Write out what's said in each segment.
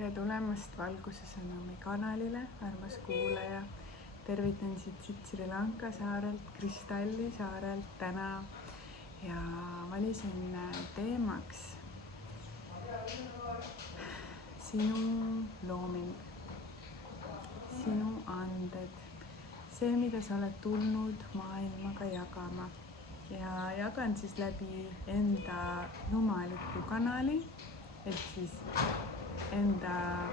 Tere tulemast Valguse Sõnumi kanalile, armas kuulaja. Tervitan siit Sri Lanka saarelt, Kristalli saarelt täna ja valisin teemaks sinu looming, sinu anded, see, mida sa oled tulnud maailmaga jagama. Ja jagan siis läbi enda jumaliku kanali, ehk siis enda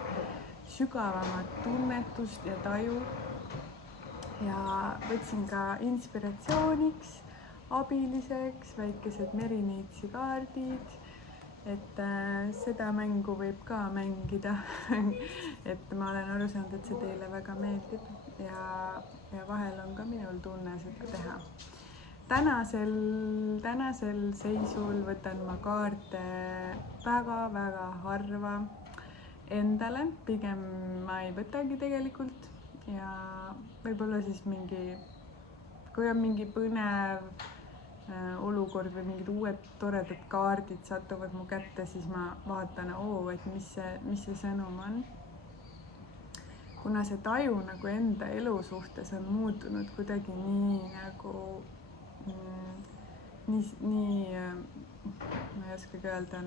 sügavamat tunnetust ja taju. Ja võtsin ka inspiratsiooniks, abiliseks väikesed meriniitsi kaardid, et seda mängu võib ka mängida. Et ma olen aru saanud, et see teile väga meeldib ja vahel on ka minul tunne seda teha. Tänasel seisul võtan ma kaarte väga harva endale, pigem ma ei võtagi tegelikult ja võib-olla siis kui on mingi põnev olukord või mingid uued toredad kaardid satuvad mu kätte, siis ma vaatan, et mis see sõnum on. Kuna see taju nagu enda elu suhtes on muutunud kuidagi ma ei oskagi öelda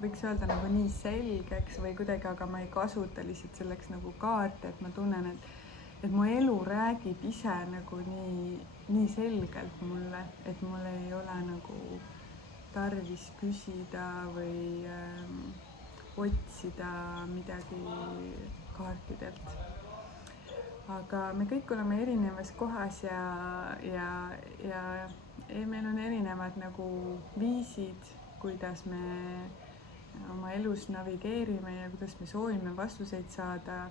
võiks öelda nagu nii selgeks või kuidagi, aga ma ei kasuta lihtsalt selleks nagu kaarte, et ma tunnen, et mu elu räägib ise nagu nii selgelt mulle, et mul ei ole nagu tarvis küsida või otsida midagi kaartidelt. Aga me kõik oleme erinevas kohas ja meil on erinevad nagu viisid, kuidas me oma elus navigeerime ja kuidas me soovime vastuseid saada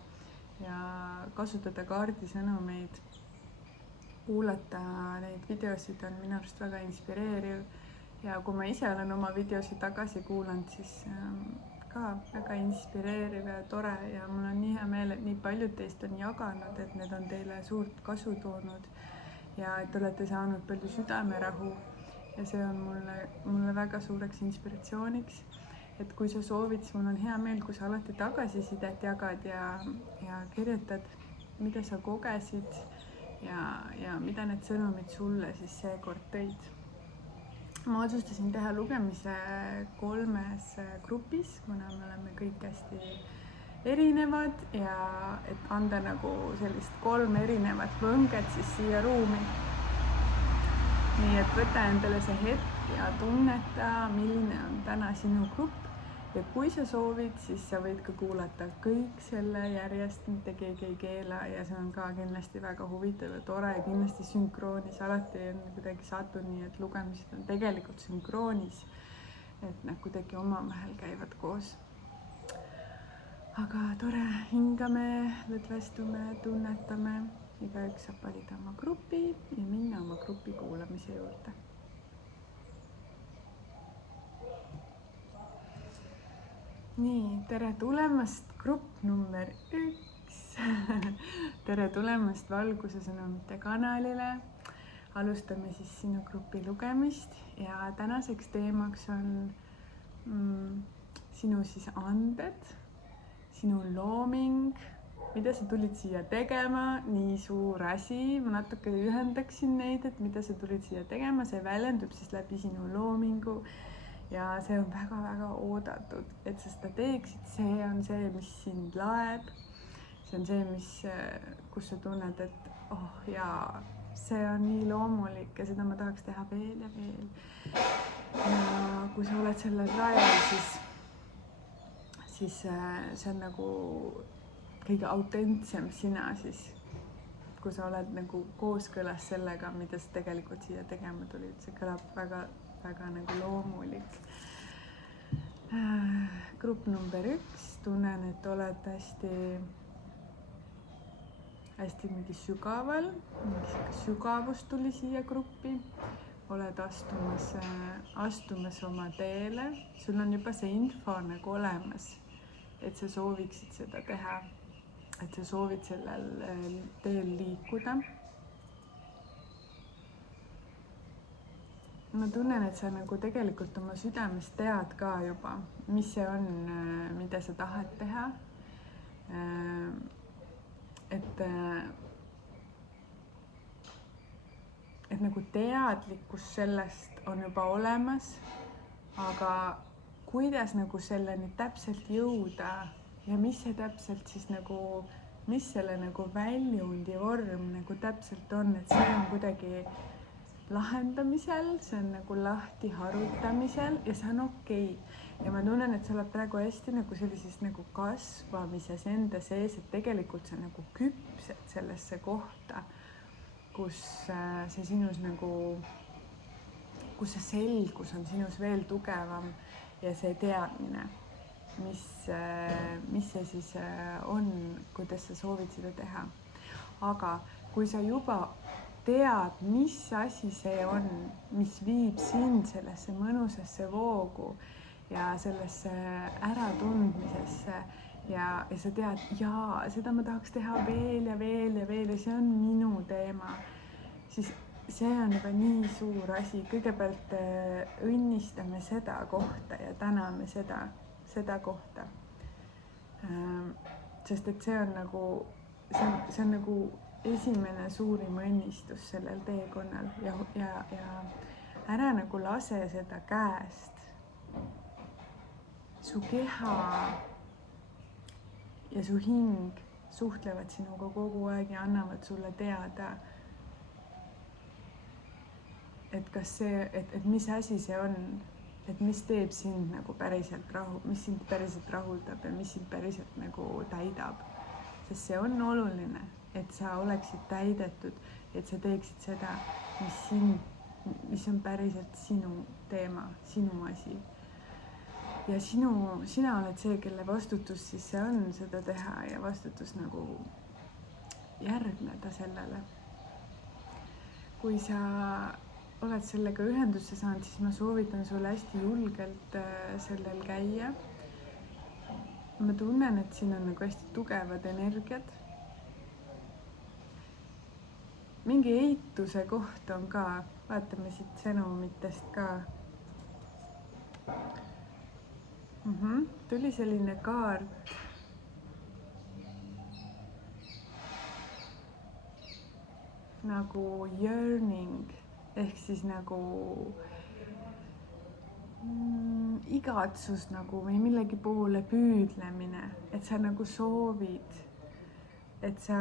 ja kasutada kaardisõnumeid. Kuulata neid videosid on minu arust väga inspireeriv ja kui ma ise olen oma videosid tagasi kuulanud, siis ka väga inspireeriv ja tore ja mul on nii hea meel, et nii paljud teist on jaganud, et need on teile suurt kasu toonud ja et olete saanud palju südamerahu ja see on mulle väga suureks inspiratsiooniks. Et kui sa soovid, siis mul on hea meel, kui sa alati tagasisidet jagad ja kirjutad, mida sa kogesid ja mida need sõnumid sulle siis seekord tõid. Ma otsustasin teha lugemise 3 grupis, kuna me oleme kõik hästi erinevad ja et anda nagu sellist 3 erinevat võnget siis siia ruumi. Nii et võta endale see hetk ja tunneta, milline on täna sinu grupp ja kui sa soovid, siis sa võid ka kuulata kõik selle järjest, mitte keegi ei keela ja see on ka kindlasti väga huvitav ja tore ja kindlasti sünkroonis. Alati on kuidagi sattunud nii, et lugemised on tegelikult sünkroonis, et nad kuidagi omavahel käivad koos. Aga tore, hingame, lõdvestume, tunnetame, igaüks saab valida oma grupi ja minna oma grupi kuulamise juurde. Nii, tere tulemast grupp number 1. Tere tulemast Valguse Sõnumite kanalile. Alustame siis sinu grupi lugemist ja tänaseks teemaks on sinu siis anded, sinu looming, mida sa tulid siia tegema, nii suur asi. Ma natuke ühendaksin neid, et mida sa tulid siia tegema, see väljendub siis läbi sinu loomingu. Ja see on väga oodatud, et sa seda teeksid, see on see, mis sind laeb. See on see, kus sa tunned, et see on nii loomulik ja seda ma tahaks teha veel ja veel. Ja kui sa oled sellel rajal, siis see on nagu kõige autentsem sina siis, kui sa oled nagu kooskõlas sellega, mida sa tegelikult siia tegema tulid. See kõlab väga nagu loomulik. Grupp number 1, tunnen, et oled hästi mingi sügaval, mingi sügavus tuli siia gruppi, oled astumas oma teele, sul on juba see info nagu olemas, et sa sooviksid seda teha, et sa soovid sellel teel liikuda. ma tunnen, et sa nagu tegelikult oma südames tead ka juba, mis see on, mida sa tahad teha. Et nagu teadlikkus sellest on juba olemas, aga kuidas nagu selleni täpselt jõuda ja mis see täpselt siis nagu, mis selle nagu väljundi vorm nagu täpselt on, et see on kuidagi lahendamisel, see on nagu lahti harutamisel ja see on okei. Ja ma tunnen, et sa oled praegu hästi nagu sellises nagu kasvamises enda sees, et tegelikult sa nagu küpsed sellesse kohta, kus see sinus nagu, kus see selgus on sinus veel tugevam ja see teadmine, mis see siis on, kuidas sa soovid seda teha. Aga kui sa juba tead, mis asi see on, mis viib sind sellesse mõnusasse voogu ja sellesse äratundmisesse ja sa tead, jaa, seda ma tahaks teha veel ja veel ja veel ja see on minu teema, siis see on juba nii suur asi. Kõigepealt õnnistame seda kohta ja täname seda kohta. Sest et see on nagu, see on nagu esimene suurim õnnistus sellel teekonnal ja ära nagu lase seda käest. Su keha ja su hing suhtlevad sinuga kogu aeg ja annavad sulle teada, et kas see, et mis asi see on, et mis teeb sind nagu päriselt mis sind päriselt rahuldab ja mis sind päriselt nagu täidab. Sest see on oluline, et sa oleksid täidetud, et sa teeksid seda, mis on päriselt sinu teema, sinu asi. Ja sina oled see, kelle vastutus siis see on seda teha ja vastutus nagu järgneda sellele. Kui sa oled sellega ühendusse saanud, siis ma soovitan sulle hästi julgelt sellel käia. Ma tunnen, et siin on nagu hästi tugevad energiad. Mingi eituse koht on ka, vaatame siit sõnumitest ka. Tuli selline kaart. Nagu yearning ehk siis nagu igatsus nagu või millegi poole püüdlemine, et sa nagu soovid, et sa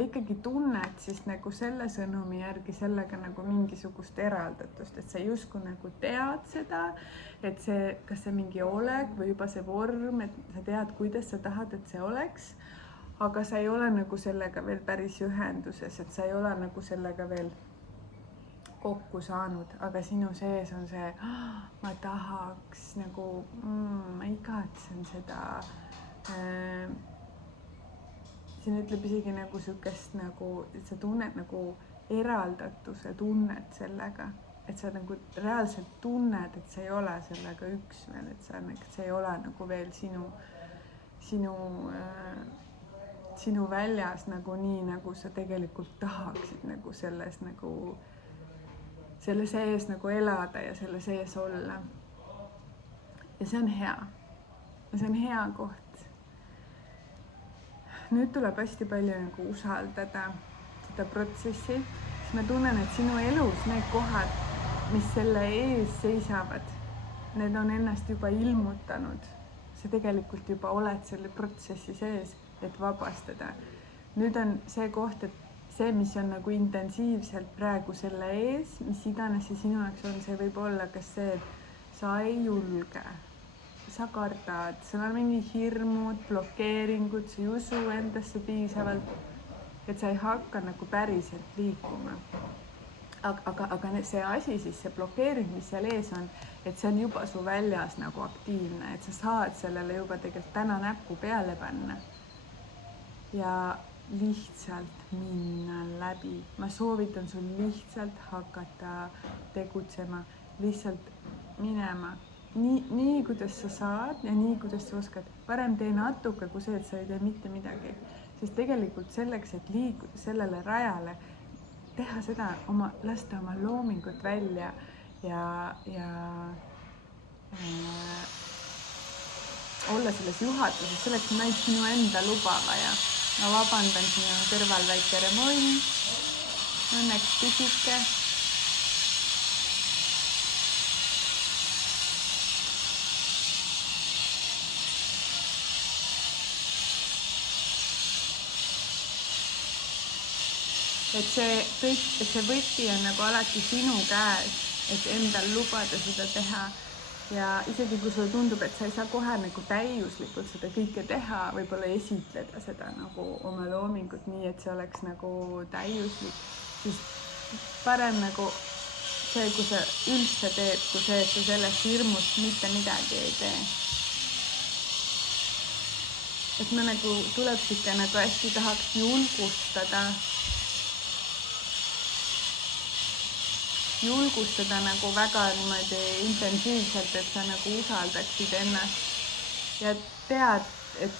ikkagi tunned siis nagu selle sõnumi järgi sellega nagu mingisugust eraldatust, et sa justkui nagu tead seda, et see, kas see mingi olek või juba see vorm, et sa tead, kuidas sa tahad, et see oleks, aga sa ei ole nagu sellega veel päris ühenduses, et sa ei ole nagu sellega veel kokku saanud, aga sinu sees on see, ma tahaks nagu, ma igatsen seda. Siin ütleb isegi nagu sükest nagu, et sa tunned nagu eraldatuse tunnet sellega, et sa nagu reaalselt tunned, et sa ei ole sellega üks veel, et see ei ole nagu veel sinu väljas nagu nii, nagu sa tegelikult tahaksid nagu selles nagu selle sees nagu elada ja selle sees olla. Ja see on hea. Ja see on hea koht. Nüüd tuleb hästi palju nagu usaldada seda protsessi, siis ma tunnen, et sinu elus need kohad, mis selle ees seisavad, need on ennast juba ilmutanud. Sa tegelikult juba oled selle protsessi sees, et vabastada. Nüüd on see koht, et see, mis on nagu intensiivselt praegu selle ees, mis iganes see sinu jaoks on, see võib olla kas see, et sa ei julge, sa kardad, sul on mingi hirmud, blokeeringud, sa ei usu endasse piisavalt, et sa ei hakka nagu päriselt liikuma. Aga see asi siis, see blokeering, mis seal ees on, et see on juba su väljas nagu aktiivne, et sa saad sellele juba tegelikult täna näppu peale panna. Ja lihtsalt minna läbi. Ma soovitan sul lihtsalt hakata tegutsema, lihtsalt minema. Nii, kuidas sa saad ja nii, kuidas sa oskad. Parem tee natuke, kui see, et sa ei tee mitte midagi. Sest tegelikult selleks, et liikuda sellele rajale, teha seda, lasta oma loomingut välja ja olla selles juhatuses, selleks on ainult sinu enda luba vaja. Ma vabandan, siin on kõrval väike remont, õnneks pisike. Et see võti on nagu alati sinu käes, et endal lubada seda teha. Ja isegi kui sulle tundub, et sa ei saa kohe nagu täiuslikult seda kõike teha, võib-olla esitleda seda nagu oma loomingut nii, et see oleks nagu täiuslik, siis parem nagu see, kui sa üldse teed, kui see, et sa sellest hirmust mitte midagi ei tee. Et ma nagu tuleb siuke nagu hästi tahaks julgustada nagu väga niimoodi intensiivselt, et sa nagu usaldaksid ennast ja tead, et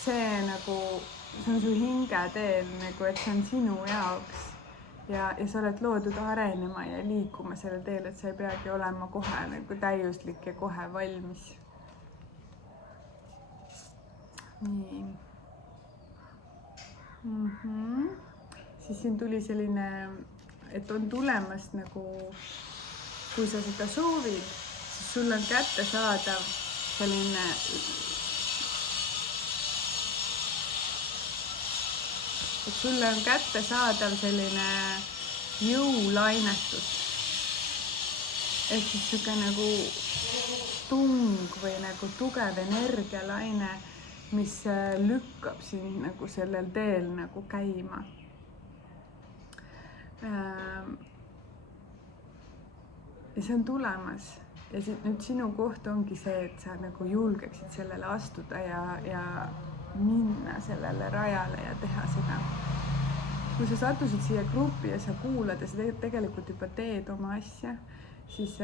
see nagu, see on su hingeteel nagu, et see on sinu jaoks ja sa oled loodud arenema ja liikuma sellel teel, et sa ei peagi olema kohe nagu täiuslik ja kohe valmis. Nii. Siis siin tuli selline, et on tulemas nagu, kui sa seda soovid, siis sul on kättesaadav selline jõulainetus. Ehk siis siuke nagu tung või nagu tugev energialaine, mis lükkab sind nagu sellel teel nagu käima. Ja see on tulemas ja nüüd sinu koht ongi see, et sa nagu julgeksid sellele astuda ja minna sellele rajale ja teha seda. Kui sa sattusid siia gruppi ja sa kuulad ja sa tegelikult juba teed oma asja, siis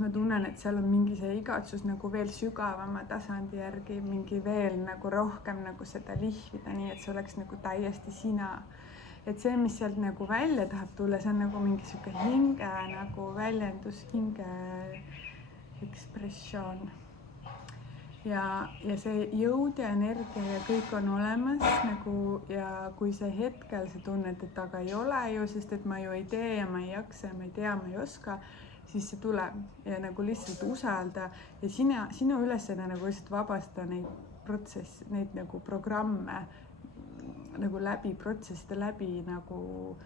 ma tunnen, et seal on mingi see igatsus nagu veel sügavama tasandi järgi, mingi veel nagu rohkem nagu seda lihvida, nii et see oleks nagu täiesti sina. Et see, mis sealt nagu välja tahab tulla, see on nagu mingi siuke hinge nagu väljendus, hinge ekspressioon. Ja see jõud ja energia ja kõik on olemas nagu ja kui see hetkel sa tunned, et aga ei ole ju, sest et ma ju ei tee ja ma ei jaksa ja ma ei tea, ma ei oska, siis see tuleb ja nagu lihtsalt usalda ja sinu ülesanne nagu lihtsalt vabastada neid protsesse, neid nagu programme nagu läbi protsesside läbi nagu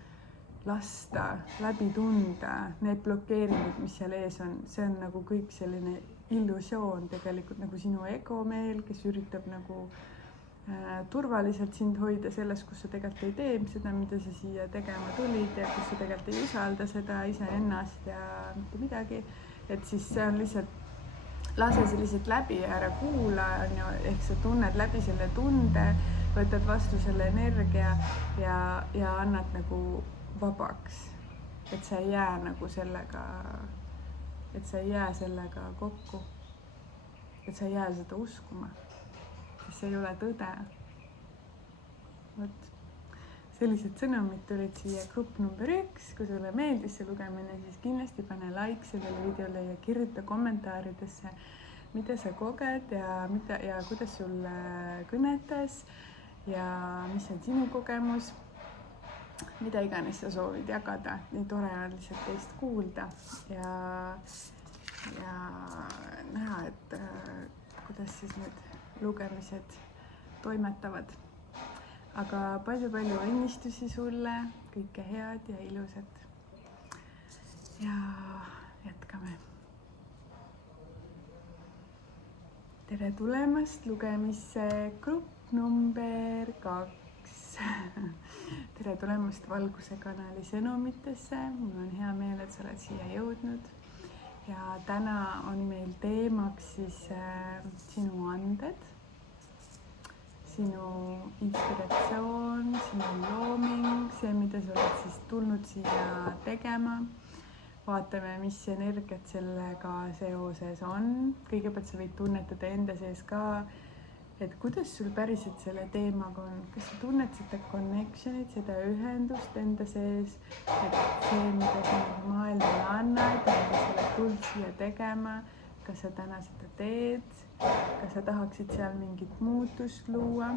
lasta, läbi tunda need blokeeringud, mis seal ees on. See on nagu kõik selline illusioon tegelikult nagu sinu egomeel, kes üritab nagu turvaliselt sind hoida selles, kus sa tegelikult ei tee seda, mida sa siia tegema tulid ja kus sa tegelikult ei usalda seda iseennast ja mitte midagi. Et siis see on lihtsalt, lase see lihtsalt läbi ja ära kuula, ehk sa tunned läbi selle tunde, võtad vastu selle energia ja annad nagu vabaks, et sa ei jää nagu sellega kokku, et sa ei jää seda uskuma, sest see ei ole tõde. Võt. Sellised sõnumid tulid siia grupp number 1, kui sulle meeldis see lugemine, siis kindlasti pane like sellele videole ja kirjuta kommentaaridesse, mida sa koged ja kuidas sulle kõnetas ja mis on sinu kogemus, mida iganes sa soovid jagada. Nii tore on lihtsalt teist kuulda ja näha, et kuidas siis need lugemised toimetavad. Aga palju õnnistusi sulle, kõike head ja ilusat. Ja jätkame. Tere tulemast lugemisse grupp number 2. Tere tulemast Valguse kanali sõnumitesse. Mul on hea meel, et sa oled siia jõudnud. Ja täna on meil teemaks siis sinu anded, sinu inspiratsioon, sinu looming, see, mida sa oled siis tulnud siia tegema. Vaatame, mis energiat sellega seoses on. Kõigepealt sa võid tunnetada enda sees ka, et kuidas sul päriselt selle teemaga on, kas sa tunned seda connection'it, seda ühendust enda sees, et see, mida sa maailmale annad, mida sa oled tulnud siia tegema, kas sa täna seda teed, kas sa tahaksid seal mingit muutust luua,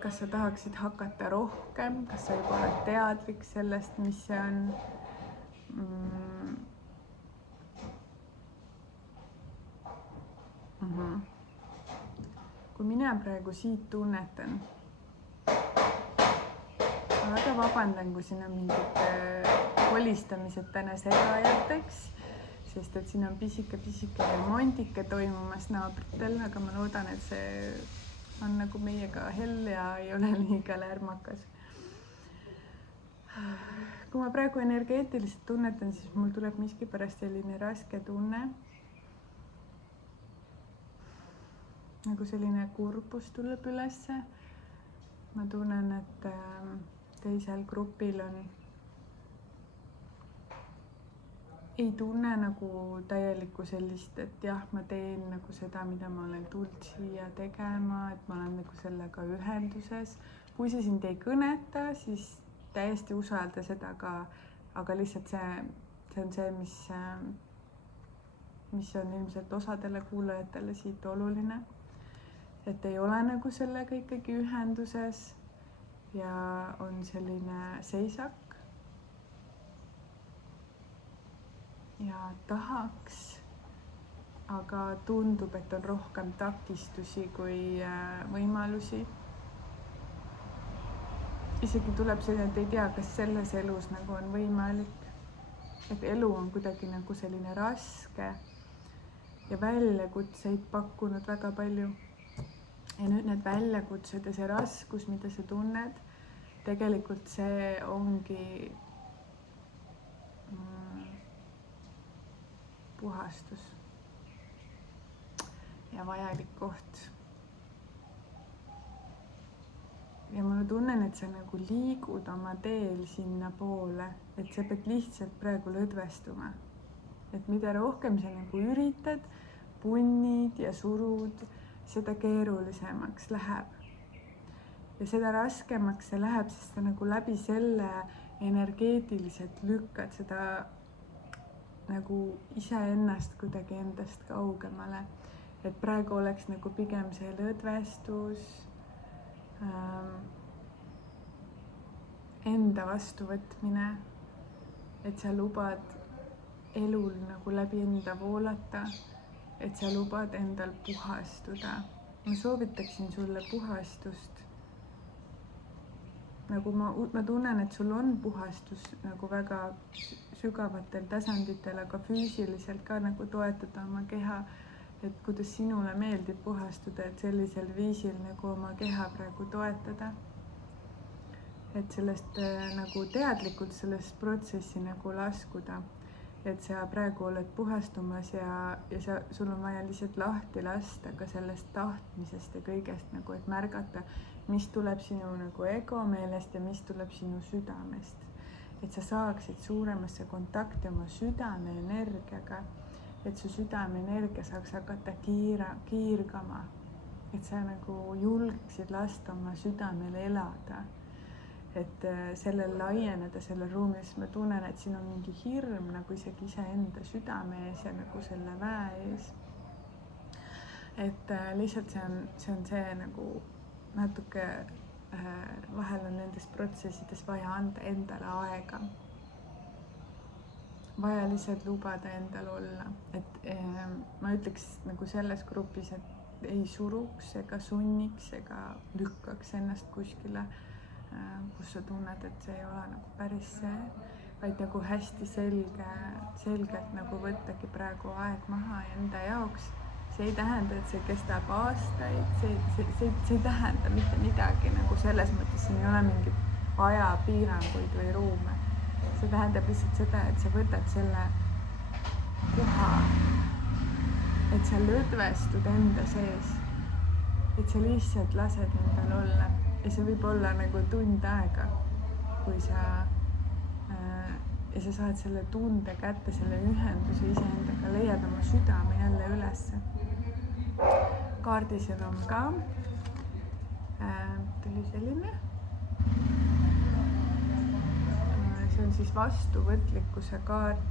kas sa tahaksid hakata rohkem, kas sa juba oled teadlik sellest, mis see on. Kui mina praegu siit tunnetan, ma väga vabandan, kui siin on mingid kolistamised täna segajateks, sest et siin on pisike remondike toimumas naabritel, aga ma loodan, et see on nagu meiega hell ja ei ole liiga lärmakas. Kui ma praegu energeetiliselt tunnetan, siis mul tuleb miskipärast selline raske tunne, nagu selline kurbus tuleb ülesse. Ma tunnen, et teisel grupil ei tunne nagu täielikku sellist, et jah, ma teen nagu seda, mida ma olen tulnud siia tegema, et ma olen nagu sellega ühenduses. Kui see sind ei kõneta, siis täiesti usalda seda ka, aga lihtsalt see on see, mis on ilmselt osadele kuulajatele siit oluline. Et ei ole nagu sellega ikkagi ühenduses ja on selline seisak ja tahaks, aga tundub, et on rohkem takistusi kui võimalusi. Isegi tuleb selline, et ei tea, kas selles elus nagu on võimalik, et elu on kuidagi nagu selline raske ja väljakutseid pakkunud väga palju. Ja nüüd need väljakutsed ja see raskus, mida sa tunned, tegelikult see ongi puhastus ja vajalik koht. Ja ma tunnen, et sa nagu liigud oma teel sinna poole, et sa pead lihtsalt praegu lõdvestuma. Et mida rohkem sa nagu üritad, punnid ja surud, seda keerulisemaks läheb. Ja seda raskemaks see läheb, sest sa nagu läbi selle energeetiliselt lükkad seda nagu iseennast kuidagi endast kaugemale. Et praegu oleks nagu pigem see lõdvestus, enda vastuvõtmine, et sa lubad elul nagu läbi enda voolata, et sa lubad endal puhastuda. Ma soovitaksin sulle puhastust. Nagu ma tunnen, et sul on puhastus nagu väga sügavatel tasanditel, aga füüsiliselt ka nagu toetada oma keha, et kuidas sinule meeldib puhastuda, et sellisel viisil nagu oma keha praegu toetada. Et sellest nagu teadlikult sellest protsessi nagu laskuda. Et sa praegu oled puhastumas ja sul on vaja lihtsalt lahti lasta ka sellest tahtmisest ja kõigest nagu, et märgata, mis tuleb sinu nagu ego meelest ja mis tuleb sinu südamest. Et sa saaksid suuremasse kontakti oma südame energiaga, et su südame energia saaks hakata kiirgama, et sa nagu julgeksid lasta oma südamel elada. Et sellel laieneda selle ruumis ma tunnen, et siin on mingi hirm nagu isegi iseenda südame ees ja nagu selle väe ees. Et lihtsalt see on see nagu natuke vahel on nendes protsessides vaja anda endale aega. Vaja lihtsalt lubada endal olla. Et ma ütleks nagu selles grupis, et ei suruks ega sunniks ega lükkaks ennast kuskile, kus sa tunned, et see ei ole nagu päris see, vaid nagu hästi selgelt nagu võttagi praegu aeg maha enda jaoks. See ei tähenda, et see kestab aastaid, see ei tähenda mitte midagi nagu selles mõttes, siin ei ole mingit ajapiiranguid või ruume. See tähendab lihtsalt seda, et sa võtad selle koha, et sa lõdvestud enda sees, et sa lihtsalt lased endal olla. Ja see võib olla nagu tund aega, kui sa saad selle tunde kätte, selle ühenduse iseendaga, leiad oma südame jälle ülesse. kaardisõnum ka. Tuli selline. See on siis vastuvõtlikkuse kaart,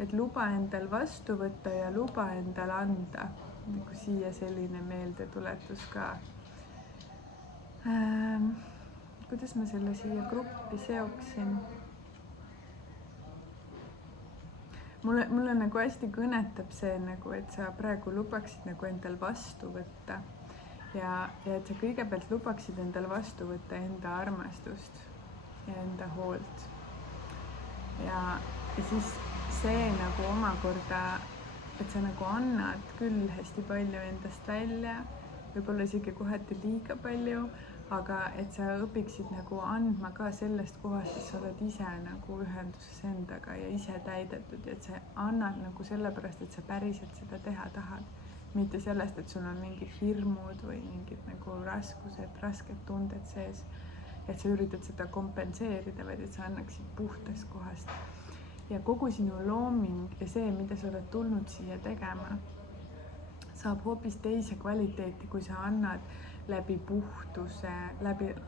et luba endal vastu võtta ja luba endal anda. Nagu siia selline meeldetuletus ka. Kuidas ma selle siia gruppi seoksin? Mulle nagu hästi kõnetab see, nagu, et sa praegu lubaksid nagu endal vastu võtta ja et sa kõigepealt lubaksid endal vastu võtta enda armastust ja enda hoolt. Ja siis see nagu omakorda, et sa nagu annad küll hästi palju endast välja, võib-olla isegi kohati liiga palju, aga et sa õpiksid nagu andma ka sellest kohast, et sa oled ise nagu ühenduses endaga ja ise täidetud ja et sa annad nagu sellepärast, et sa päriselt seda teha tahad. Mitte sellest, et sul on mingid hirmud või mingid nagu raskused, rasked tunded sees, et sa üritad seda kompenseerida, vaid et sa annaksid puhtast kohast. Ja kogu sinu looming ja see, mida sa oled tulnud siia tegema, saab hoopis teise kvaliteeti, kui sa annad läbi puhtuse,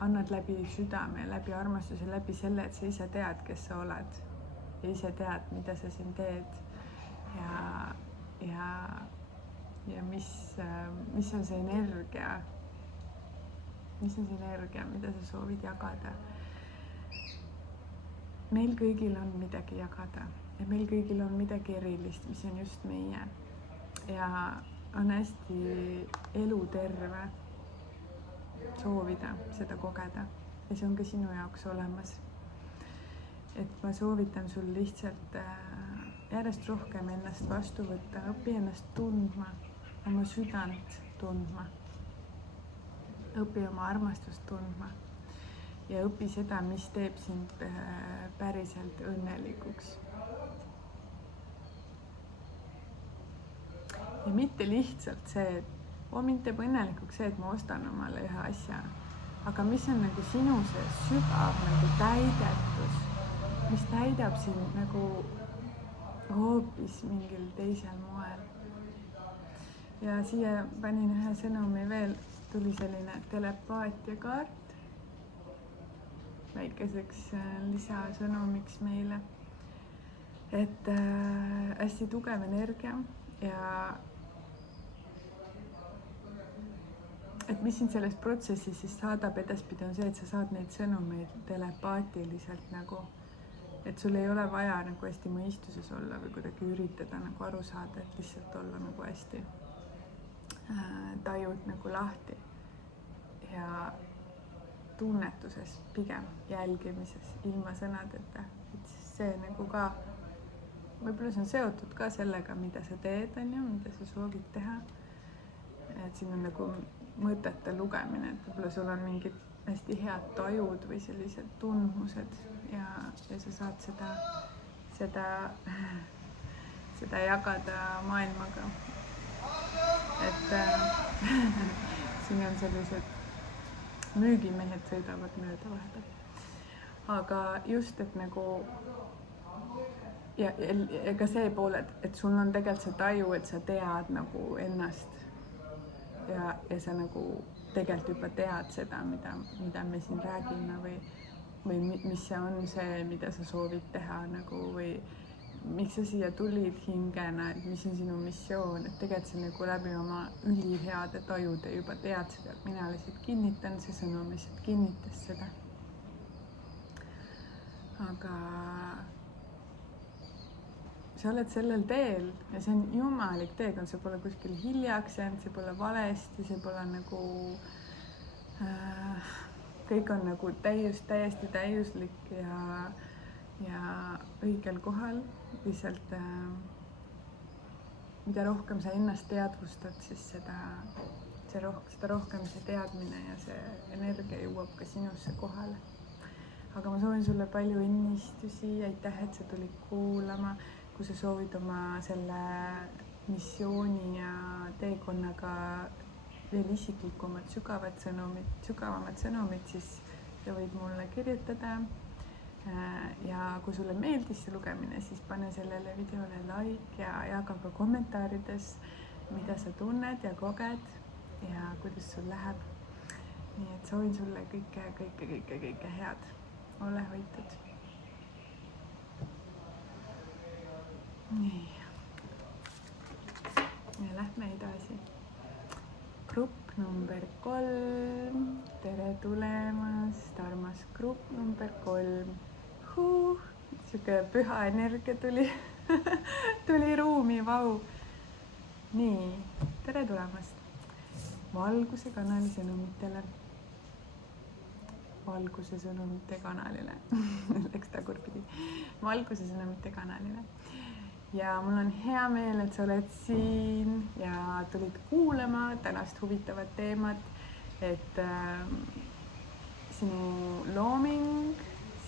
annad läbi südame, läbi armastuse, läbi selle, et sa ise tead, kes sa oled ja ise tead, mida sa siin teed ja mis on see energia, mida sa soovid jagada. Meil kõigil on midagi jagada ja meil kõigil on midagi erilist, mis on just meie ja on hästi eluterve soovida seda kogeda ja see on ka sinu jaoks olemas. Et ma soovitan sul lihtsalt järjest rohkem ennast vastu võtta, õpi ennast tundma, oma südant tundma, õpi oma armastust tundma ja õpi seda, mis teeb sind päriselt õnnelikuks. Ja mitte lihtsalt see, et mind teeb õnnelikuks see, et ma ostan omale ühe asja, aga mis on nagu sinu see sügav nagu täidetus, mis täidab sind nagu hoopis mingil teisel moel. Ja siia panin ühe sõnumi veel, tuli selline telepaatiakaart väikeseks lisasõnumiks meile, et hästi tugev energia ja et mis sind selles protsessis siis saadab edaspidi on see, et sa saad neid sõnumeid telepaatiliselt nagu, et sul ei ole vaja nagu hästi mõistuses olla või kuidagi üritada nagu aru saada, et lihtsalt olla nagu hästi tajud nagu lahti ja tunnetuses, pigem jälgimises, ilma sõnadeta, et see nagu ka, võib-olla see on seotud ka sellega, mida sa teed, mida sa soovid teha, et siin on nagu mõtete lugemine, et võib-olla sul on mingid hästi head tajud või sellised tundmused ja sa saad seda jagada maailmaga. Et siin on sellised müügimehed sõidavad mööda vahepeal. Aga just, et nagu ja ka see pool, et sul on tegelikult see taju, et sa tead nagu ennast ja sa nagu tegelikult juba tead seda, mida me siin räägime või mis see on see, mida sa soovid teha nagu või miks sa siia tulid hingena, et mis on sinu missioon, et tegelikult sa nagu läbi oma üliheade tajude juba tead seda, et mina lihtsalt kinnitan, see sõnum lihtsalt kinnitas seda. Aga sa oled sellel teel ja see on jumalik teekond, see pole kuskil hiljaks jäänud, see pole valesti, see pole nagu kõik on nagu täiesti täiuslik ja õigel kohal, lihtsalt mida rohkem sa ennast teadvustad, siis seda rohkem see teadmine ja see energia jõuab ka sinusse kohale. Aga ma soovin sulle palju õnnistusi, aitäh, et sa tulid kuulama, kui sa soovid oma selle missiooni ja teekonnaga veel isiklikumat, sügavamat sõnumit, siis sa võid mulle kirjutada. Ja kui sulle meeldis see lugemine, siis pane sellele videole like ja jaga ka kommentaarides mida sa tunned ja koged ja kuidas sul läheb. Nii et soovin sulle kõike head. Ole hoitud. Nii. Ja lähme edasi. Grupp number 3. Tere tulemast, armas grupp number 3. Siuke püha energia tuli ruumi, vau. Nii, tere tulemast. Valguse kanali sõnumitele. Valguse sõnumite kanalile. Läks tagurpidi. Valguse sõnumite kanalile. Ja mul on hea meel, et sa oled siin ja tulid kuulama tänast huvitavat teemat, et sinu looming,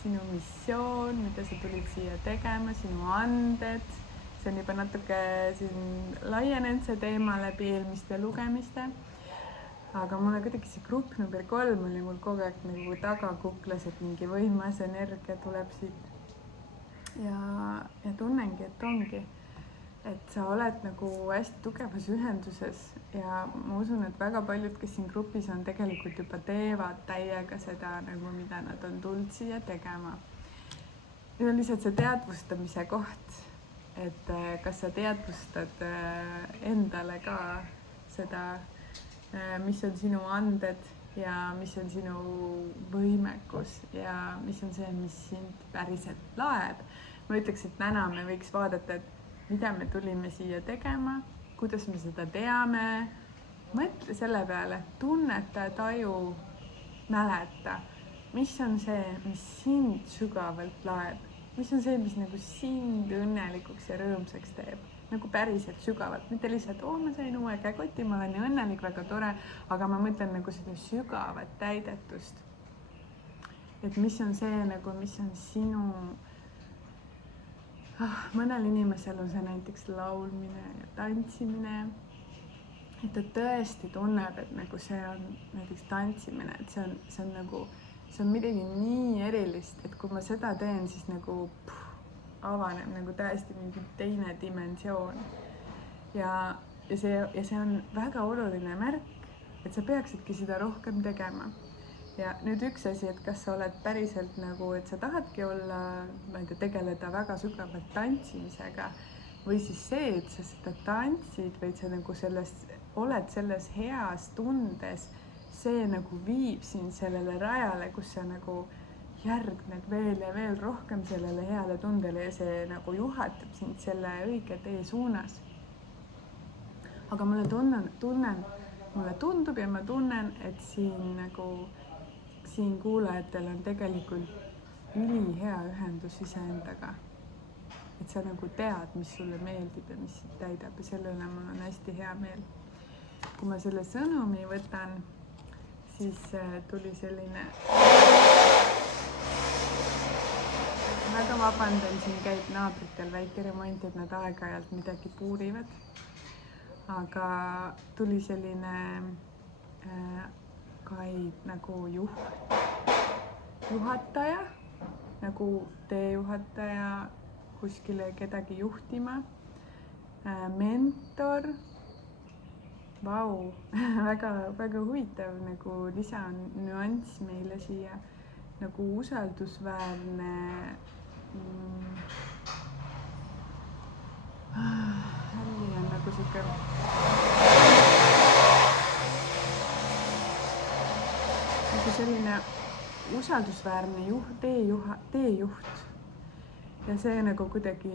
sinu missioon, mida sa tulid siia tegema, sinu anded, see on juba natuke siin laienenud see teema läbi eelmiste lugemiste, aga mulle kuidagi see grupp number 3 oli mul kogu aeg nagu tagakuklas, et mingi võimas energia tuleb siit. Ja tunnengi, et ongi, et sa oled nagu hästi tugevas ühenduses ja ma usun, et väga paljud, kes siin grupis on, tegelikult juba teevad täiega seda, nagu mida nad on tulnud siia tegema. Nüüd on lihtsalt see teadvustamise koht, et kas sa teadvustad endale ka seda, mis on sinu anded ja mis on sinu võimekus ja mis on see, mis sind päriselt laeb. Ma ütleks, et täna me võiks vaadata, et mida me tulime siia tegema, kuidas me seda teame. Mõtle selle peale, tunneta, taju, mäleta, mis on see, mis sind sügavalt laeb. Mis on see, mis nagu sind õnnelikuks ja rõõmsaks teeb. Nagu päriselt sügavalt, mitte lihtsalt, ma sain uue käkoti, ma olen õnnelik, väga tore, aga ma mõtlen nagu seda sügavat täidetust. Et mis on see, nagu, mis on sinu, mõnel inimesel on see näiteks laulmine ja tantsimine, et ta tõesti tunneb, et nagu see on näiteks tantsimine, et see on nagu, see on midagi nii erilist, et kui ma seda teen, siis nagu avaneb nagu täiesti mingi teine dimensioon. Ja see on väga oluline märk, et sa peaksidki seda rohkem tegema. Ja nüüd üks asi, et kas sa oled päriselt nagu, et sa tahadki olla, ma ei tea, tegeleda väga sügavalt tantsimisega või siis see, et sa seda tantsid või sa nagu oled selles heas tundes, see nagu viib sind sellele rajale, kus sa nagu järgned veel ja veel rohkem sellele heale tundele ja see nagu juhatab sind selle õige tee suunas. Aga mulle tundub ja ma tunnen, et siin kuulajatel on tegelikult ülihea ühendus iseendaga. Et sa nagu tead, mis sulle meeldib ja mis sind täidab ja selle üle mul on hästi hea meel. Kui ma selle sõnumi võtan, siis tuli selline... Väga vabandan, siin käib naabritel väike remont, et nad aeg-ajalt midagi puurivad. Aga tuli selline guide nagu juhataja, nagu teejuhataja kuskile kedagi juhtima, mentor, vau, väga huvitav nagu lisanüanss meile siia, nagu usaldusväärne hälli on nagu siuke nagu selline usaldusväärne teejuht ja see nagu kuidagi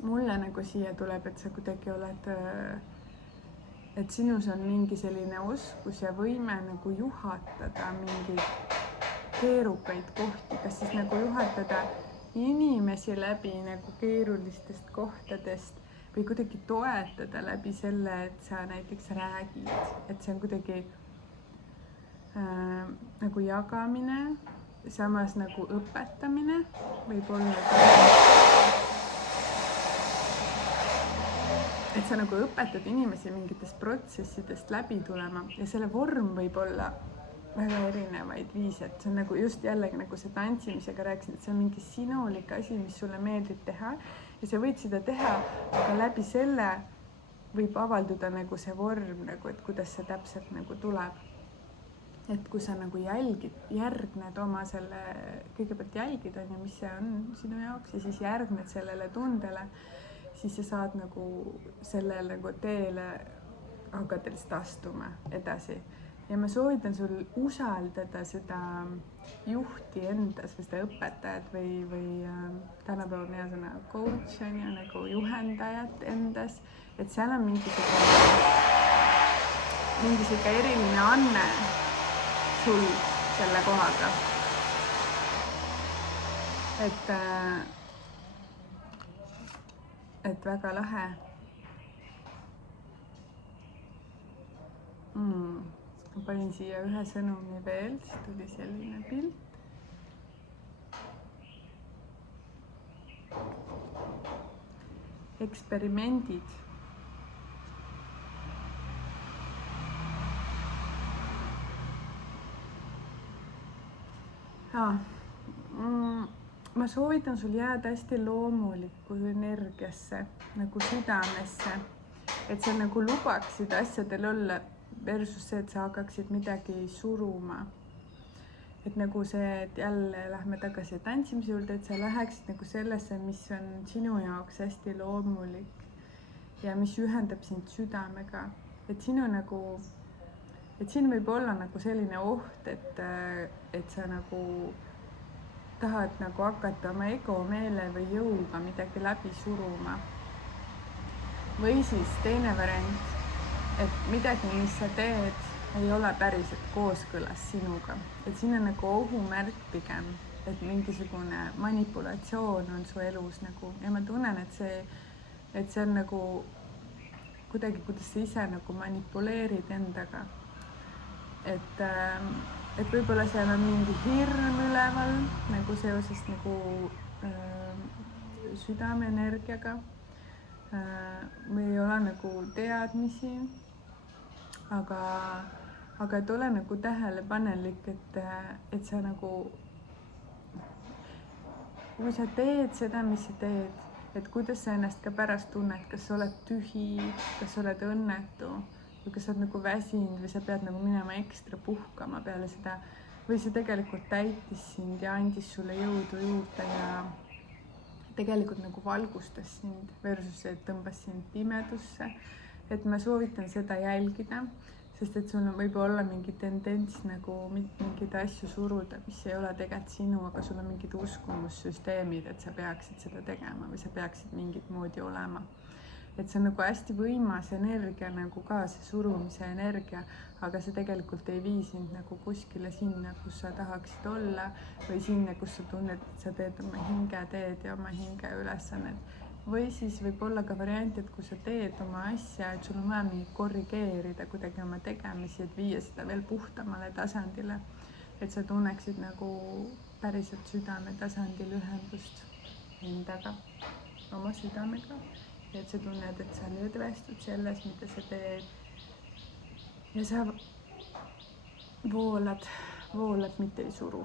mulle nagu siia tuleb, et sa kuidagi oled, et sinus on mingi selline oskus ja võime nagu juhatada mingeid keerukaid kohti, kas siis nagu juhatada inimesi läbi nagu keerulistest kohtadest või kuidagi toetada läbi selle, et sa näiteks räägid, et see on kuidagi nagu jagamine, samas nagu õpetamine võib olla ka, et sa nagu õpetad inimesi mingitest protsessidest läbi tulema ja selle vorm võib olla väga erinevaid viise, et see on nagu just jällegi nagu see tantsimisega rääkisin, et see on mingi sinulik asi, mis sulle meeldib teha ja sa võid seda teha aga läbi selle, võib avalduda nagu see vorm nagu, et kuidas see täpselt nagu tuleb. Et kui sa nagu järgned oma selle, kõigepealt jälgid on ju, mis see on sinu jaoks ja siis järgned sellele tundele, siis sa saad nagu sellele nagu teele hakata lihtsalt astuma edasi. Ja ma soovitan sul usaldada seda juhti endas või seda õpetajat või tänapäeval on hea sõna coach on ju, nagu juhendajat endas, et seal on mingisugune eriline anne sul selle kohaga. Et väga lahe. Ma panin siia ühe sõnumi veel, siis tuli selline pilt. Eksperimendid. Ma soovitan sul jääda hästi loomulikku energiasse, nagu südamesse, et sa nagu lubaksid asjadel olla versus see, et sa hakkaksid midagi suruma. Et nagu see, et jälle lähme tagasi tantsimise juurde, et sa läheksid nagu sellesse, mis on sinu jaoks hästi loomulik ja mis ühendab sind südamega. Et sinu nagu, et siin võib olla nagu selline oht, et sa nagu tahad nagu hakata oma ego, meele või jõuga midagi läbi suruma. Või siis teine variant, et midagi, mis sa teed, ei ole päriselt kooskõlas sinuga. Et siin on nagu ohumärk pigem, et mingisugune manipulatsioon on su elus nagu. Ja ma tunnen, et see on nagu kuidagi, kuidas sa ise nagu manipuleerid endaga. Et võib-olla seal on mingi hirm üleval, nagu seoses nagu südameenergiaga. Või ei ole nagu teadmisi. Aga et ole nagu tähelepanelik, et sa nagu, kui sa teed seda, mis sa teed, et kuidas sa ennast ka pärast tunned, kas sa oled tühi, kas sa oled õnnetu või kas sa oled nagu väsinud või sa pead nagu minema ekstra puhkama peale seda või see tegelikult täitis sind ja andis sulle jõudu juurde ja tegelikult nagu valgustas sind versus see, et tõmbas sind pimedusse. Et ma soovitan seda jälgida, sest et sul võib olla mingi tendents nagu mingeid asju suruda, mis ei ole tegelikult sinu, aga sul on mingid uskumussüsteemid, et sa peaksid seda tegema või sa peaksid mingit moodi olema. Et see on nagu hästi võimas energia, nagu ka see surumise energia, aga see tegelikult ei vii sind nagu kuskile sinna, kus sa tahaksid olla või sinna, kus sa tunned, et sa teed oma hingeteed ja oma hinge ülesannet. Või siis võib olla ka variant, et kui sa teed oma asja, et sul on vaja mingi korrigeerida kuidagi oma tegemisi, et viia seda veel puhtamale tasandile. Et sa tunneksid nagu päriselt südame tasandil ühendust endaga, oma südamega. Et sa tunned, et sa lõdvestud selles, mida sa teed. Ja sa voolad, mitte ei suru.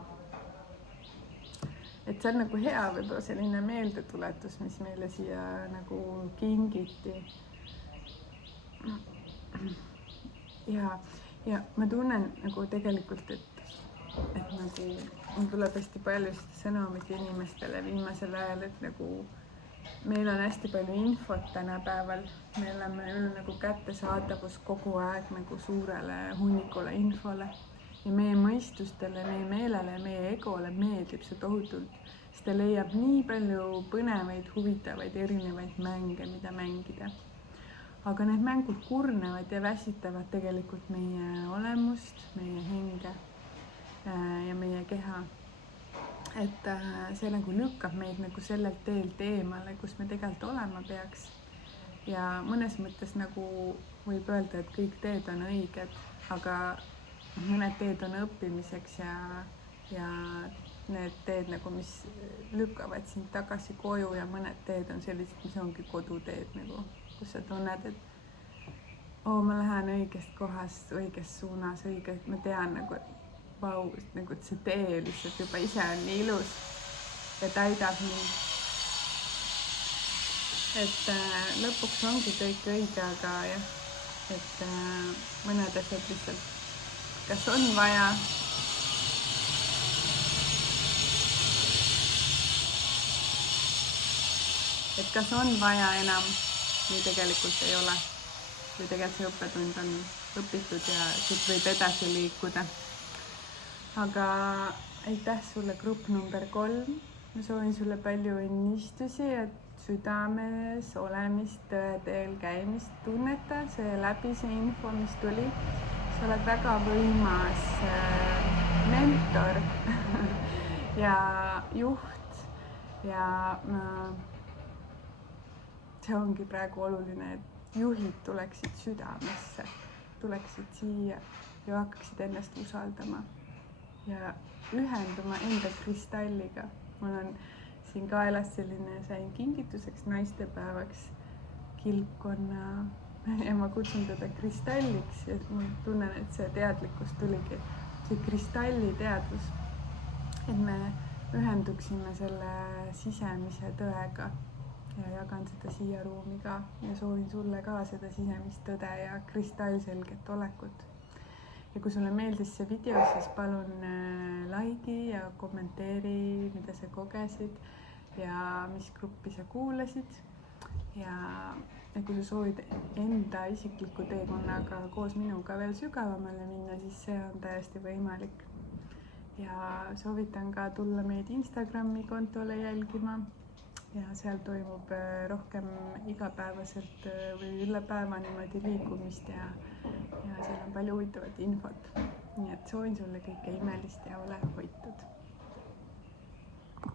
Et see on nagu hea võib-olla selline meeldetuletus, mis meile siia nagu kingiti. Ja ma tunnen nagu tegelikult, et nagu on tuleb hästi palju sõnumit inimestele viimasel ajal, et nagu meil on hästi palju infot tänapäeval. Me oleme nagu kättesaadavus kogu aeg nagu suurele hunnikule infole. Ja meie mõistustele, meie meelele, meie egole meeldib see tohutult, sest ta leiab nii palju põnevaid, huvitavaid, erinevaid mänge, mida mängida. Aga need mängud kurnevad ja väsitavad tegelikult meie olemust, meie hinge ja meie keha. Et see nagu lükkab meid nagu sellelt teelt eemale, kus me tegelikult olema peaks. Ja mõnes mõttes nagu võib öelda, et kõik teed on õiged, aga mõned teed on õppimiseks ja need teed nagu, mis lükkavad sind tagasi koju ja mõned teed on sellised, mis ongi koduteed nagu, kus sa tunned, et ma lähen õigest kohast, õiges suunas, ma tean nagu, nagu et see tee lihtsalt juba ise on nii ilus ja täidab mind. et lõpuks ongi kõik õige, aga jah, et mõned asjad lihtsalt kas on vaja enam või tegelikult ei ole. Või tegelikult see õppetund on õpitud ja siit võib edasi liikuda. Aga aitäh sulle grupp number 3. Ma soovin sulle palju õnnistusi, et südames olemist, tõe teel käimist tunneta see läbi see info, mis tuli. Sa oled väga võimas mentor ja juht ja see ongi praegu oluline, et juhid tuleksid südamesse, tuleksid siia ja hakkaksid ennast usaldama ja ühenduma enda kristalliga. Mul on siin kaelas selline, sain kingituseks naistepäevaks kilpkonna ja ma kutsun teda kristalliks ja ma tunnen, et see teadlikkus tuligi, see kristalliteadvus, et me ühenduksime selle sisemise tõega ja jagan seda siia ruumi ka ja soovin sulle ka seda sisemist tõde ja kristallselget olekut. Ja kui sulle meeldis see video, siis palun like'i ja kommenteeri, mida sa kogesid ja mis gruppi sa kuulasid. Ja kui sa soovid enda isikliku teekonnaga koos minuga veel sügavamale minna, siis see on täiesti võimalik. Ja soovitan ka tulla meid Instagrami kontole jälgima ja seal toimub rohkem igapäevaselt või üle päeva niimoodi liikumist ja seal on palju huvitavat infot. Nii et soovin sulle kõike imelist ja ole hoitud.